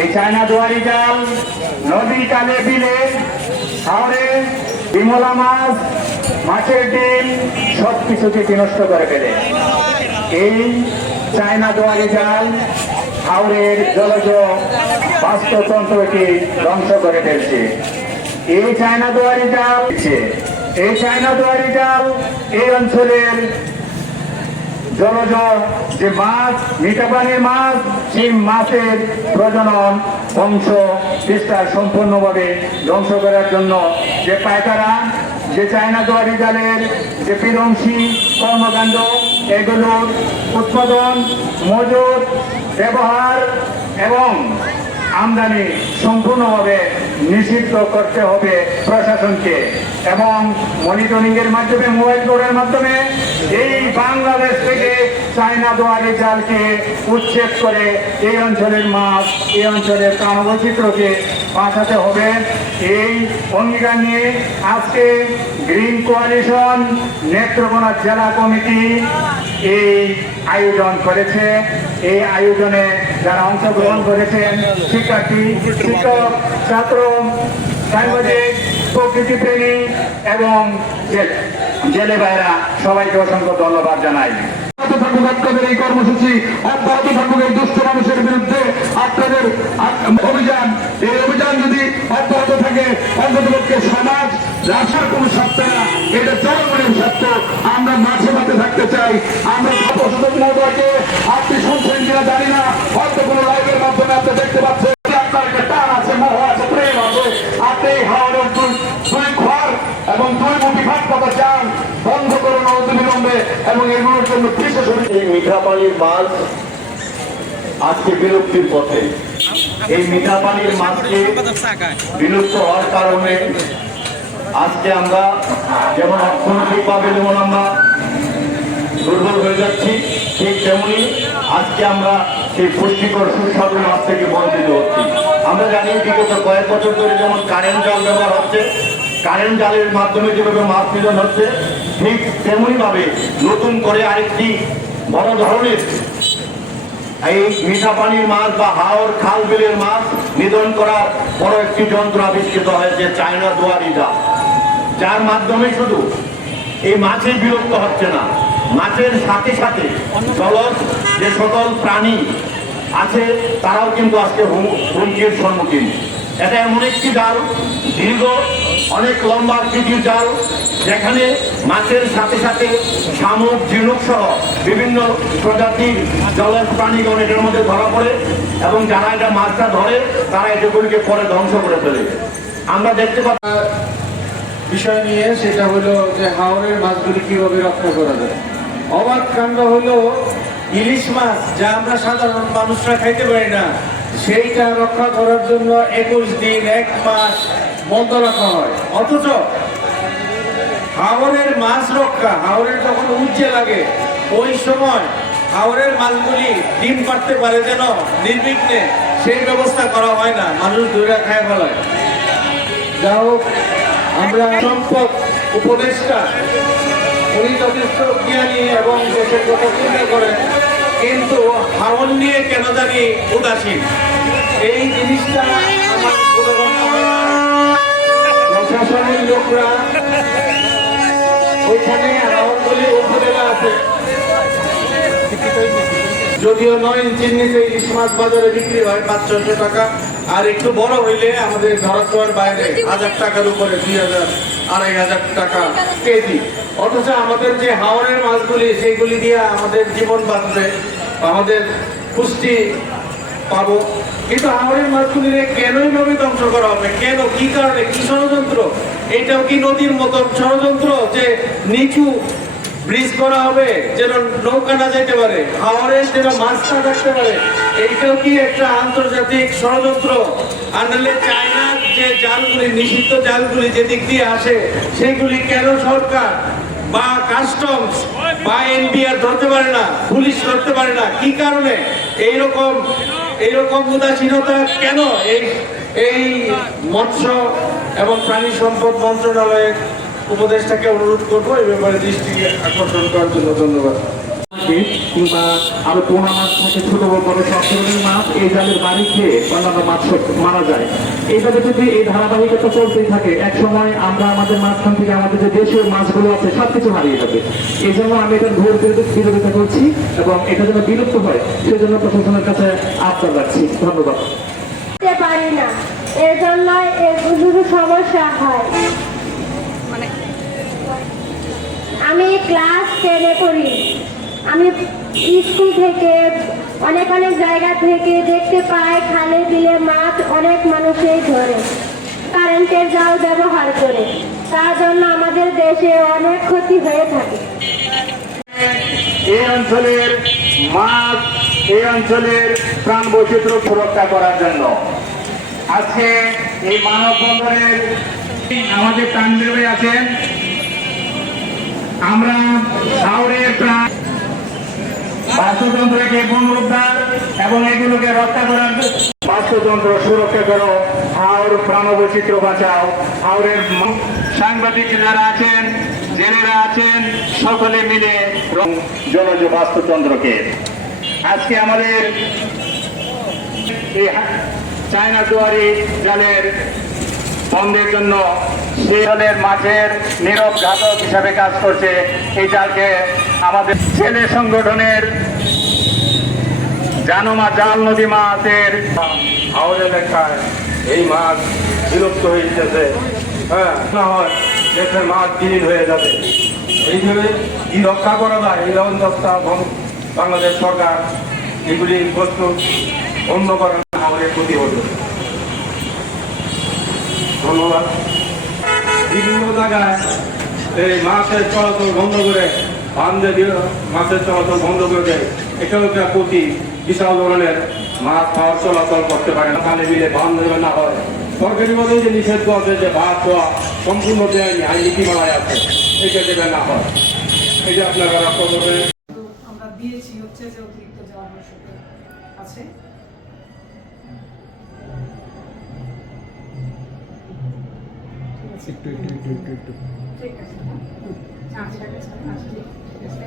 এই চায়না দুয়ারি জাল নদী কালে বিলে শহরে বিমলা মাছ, মাছের ডিম সবকিছুকে বিনষ্ট করে ফেলে। এই চায়না দুয়ারি জাল হাওরের জলজ বাস্তুতন্ত্রকে ধ্বংস করে ফেলছে। এই চায়না দুয়ারি জাল এই অঞ্চলের জলজ যে মাছ, মিঠা পানির মাছ, সেই মাছের প্রজনন বংশ বিস্তার সম্পূর্ণভাবে ধ্বংস করার জন্য যে পায়তারা, যে চায়না দুয়ারি জালের যে বিধ্বংসী কর্মকাণ্ড, এগুলোর উৎপাদন, মজুত, ব্যবহার এবং আমদানি সম্পূর্ণভাবে নিষিদ্ধ করতে হবে প্রশাসনকে, এবং মনিটরিং এর মাধ্যমে, মোবাইল কোর্টের মাধ্যমে এই বাংলাদেশ থেকে চায়না দুয়ারি জালকে উচ্ছেদ করে এই অঞ্চলের মাছ, এই অঞ্চলের প্রাণবৈচিত্র্যকে বাঁচাতে হবে। এই অঙ্গীকার নিয়ে আজকে গ্রিন কোয়ালিশন নেত্রকোনা জেলা কমিটি এই আয়োজন করেছে। এই আয়োজনে যারা অংশগ্রহণ করেছেন, শিক্ষার্থী, শিক্ষক, ছাত্র, সাংবাদিক, প্রকৃতিপ্রেমী এবং জেলে ভাইরা, সবাইকে অসংখ্য ধন্যবাদ জানাই। আপনাদের এই কর্মসূচি অব্যাহত থাকুক। এই দুষ্ট মানুষের বিরুদ্ধে আপনাদের অভিযান, এই অভিযান যদি অব্যাহত থাকে, অন্ততপক্ষে সমাজ রাখার কোন সত্য না, এটা জনগণের সত্য। আমরা মাঝে মাঝে থাকতে চাই। আমরা মহোদয়কে আপনি শুনছেন কিনা জানি না, হয়তো কোনো লাইভের মাধ্যমে আপনি দেখতে পাচ্ছেন, আপনার একটা টান আছে, মোহ আছে, প্রেম আছে। আপনি এই হাওড়ের দুই ঘর এবং দুই মুঠি ভাত পাতা চান, বন্ধ করুন অবিলম্বে, এবং এগুলোর জন্য বিশেষ এই মিঠা পানির মাছ আজকে বিলুপ্তির পথে। এই মিঠা পানির মাছকে বিলুপ্ত হওয়ার কারণে আজকে আমরা যেমন অর্থনৈতিকভাবে যেমন আমরা দুর্বল হয়ে যাচ্ছি, ঠিক তেমনি আজকে আমরা সেই পুষ্টিকর সুস্বাদু মাছ থেকে বঞ্চিত হচ্ছি। আমরা জানি বিগত কয়েক বছর ধরে যেমন কারেন্ট জাল ব্যবহার হচ্ছে, কারেন্ট জালের মাধ্যমে যেভাবে মাছ নিধন হচ্ছে, ঠিক তেমনিভাবে নতুন করে আরেকটি বড় ধরনের এই মিঠা পানির মাছ বা হাওর খাল বিলের মাছ নিধন করার বড় একটি যন্ত্র আবিষ্কৃত হয়েছে, চায়না দুয়ারি জাল, যার মাধ্যমে শুধু এই মাছের বিলুপ্ত হচ্ছে না, মাছের সাথে সাথে জলজ যে সকল প্রাণী আছে তারাও কিন্তু আজকে হুমকির সম্মুখীন। এটা এমন একটি জাল, দীর্ঘ অনেক লম্বা আকৃতির জাল, যেখানে মাছের সাথে সাথে শামুক, ঝিনুক সহ বিভিন্ন প্রজাতির জলের প্রাণীগণ এটার মধ্যে ধরা পড়ে, এবং যারা এটা মাছটা ধরে তারা এটাগুলিকে পরে ধ্বংস করে ফেলে। আমরা দেখতে পাচ্ছি বিষয় নিয়ে, সেটা হলো যে হাওরের মাছগুলি কিভাবে রক্ষা করা যায়। অবাক কাণ্ড হলো ইলিশ মাছ, যা আমরা সাধারণ মানুষরা খাইতে পারি না, সেইটা রক্ষা করার জন্য 21 দিন, 1 মাস বন্ধ রাখা হয়। অথচ হাওরের মাছ রক্ষা, হাওরের যখন উচ্চে লাগে ওই সময় হাওরের মাছগুলি ডিম পাড়তে পারে যেন নির্বিঘ্নে, সেই ব্যবস্থা করা হয় না, মানুষ ধরে খায় ফেলায়। যা হোক, আমরা সম্পদ উপদেষ্টা, উনি যথেষ্ট জ্ঞানী এবং দেশের কথা চিন্তা করেন, কিন্তু হাওর নিয়ে কেন জানি উদাসীন। এই জিনিসটা আমার বোধগম্য হয় না। প্রশাসনের লোকরা ওইখানে হাওরগুলি উপজেলা আছে, যদিও 9 ইঞ্চির নিচে ইলিশ মাছ বাজারে বিক্রি হয় 500-600 টাকা, আর একটু বড় হইলে আমাদের ধরাছোঁয়ার বাইরে 1000 টাকার উপরে 2000-2500 টাকা কেজি। অথচ আমাদের যে হাওরের মাছগুলি, সেগুলি দিয়ে আমাদের জীবন বাঁচবে, আমাদের পুষ্টি পাবো, কিন্তু হাওরের মাছগুলি কেনই ভাবে ধ্বংস করা হবে? কেন, কি কারণে, কি ষড়যন্ত্র? এটাও কি নদীর মতন ষড়যন্ত্র যে নিচু ব্রিজ করা হবে যেন নৌকা না যেতে পারে, হাওরের যেন মাছ না থাকতে পারে? এইটাও কি একটা আন্তর্জাতিক ষড়যন্ত্র? আর নাহলে চায়নার যে জালগুলি, নিষিদ্ধ জালগুলি যেদিক দিয়ে আসে, সেগুলি কেন সরকার বা কাস্টমস বা এনবিআর ধরতে পারে না, পুলিশ ধরতে পারে না? কি কারণে এইরকম উদাসীনতা কেন? এই মৎস্য এবং প্রাণী সম্পদ মন্ত্রণালয়ের উপদেষ্টাকে অনুরোধ করবো এই ব্যাপারে দৃষ্টি আকর্ষণ করার জন্য। ধন্যবাদ। কিংবা আরো পোনা মাছ থাকে, ছোট বড় সব ধরনের মাছ এই জালের বাড়ি খেয়ে অন্যান্য মাছ মারা যায়। এইভাবে যদি এই ধারাবাহিকতা চলতেই থাকে, এক সময় আমরা আমাদের মাঝখান থেকে আমাদের যে দেশের মাছগুলো আছে সবকিছু হারিয়ে যাবে। এই জন্য আমি এটা ঘোর বিরোধিতা করছি এবং এটা যেন বিলুপ্ত হয় সেজন্য প্রশাসনের কাছে আবদার রাখছি। ধন্যবাদ। পারি না, এর জন্য এগুলো সমস্যা হয়। আমি ক্লাস 10-এ পড়ি। আমি স্কুল থেকে অনেক জায়গা থেকে দেখতে পাই খালে বিলে মাছ অনেক মানুষই ধরে, কারেন্টের জাল ব্যবহার করে। তার জন্য আমাদের দেশে অনেক ক্ষতি হয়ে থাকে। এই অঞ্চলের মাছ, এই অঞ্চলের প্রাণ বৈচিত্র্য সুরক্ষা করার জন্য আজকে এই মানববন্ধনের আমাদের প্রাণীর ভাই আছেন। আমরা হাওড়ের প্রাণ বাস্তুতন্ত্রকে পুনরুদ্ধার এবং এগুলোকে রক্ষা করার বাস্তুতন্ত্র সুরক্ষা করো, হাওড় প্রাণ বৈচিত্র্য বাঁচাও। হাওড়ের সাংবাদিক যারা আছেন, জেলেরা আছেন, সকলে মিলে জলজ বাস্তুতন্ত্রকে আজকে আমাদের এই চায়না দুয়ারি জালের বন্ধের জন্য সেই জালের মাছের নীরব ঘাতক হিসাবে কাজ করছে। এই জালকে আমাদের ছেলে সংগঠনের জানুমা জাল নদী মাছের হাওড় এলাকায় এই মাছ বিলুপ্ত হয়ে যেতেছে। হ্যাঁ, না হয় দেশের মাছ বিলীন হয়ে যাবে। এইভাবে কি রক্ষা করা যায়, এই ব্যবস্থা বাংলাদেশ সরকার এগুলি বস্তু বন্ধ করার হাওড়ের ক্ষতি হতো। ধন্যবাদ। বিভিন্ন জায়গায় এই মাছের চলাচল বন্ধ করে, বান্ধে দিয়ে মাছের চলাচল বন্ধ করে দেয়। এটাও একটা ক্ষতি। বিশাল ধরনের মাছ খাওয়ার চলাচল করতে পারে না, পানি বিলে বান দেবে না হয়। সরকারি ভাবে যে নিষেধ আছে যে ভাত খাওয়া সম্পূর্ণ দেয়নি, আইন নীতিমালায় আছে, এটা দেবে না হয়। এটা আপনারা রক্ষা করবেন। আমরা দিয়েছি হচ্ছে যে অতিরিক্ত যাওয়া আবশ্যক আছে। ঠিক আছে। আচ্ছা, ঠিক আছে।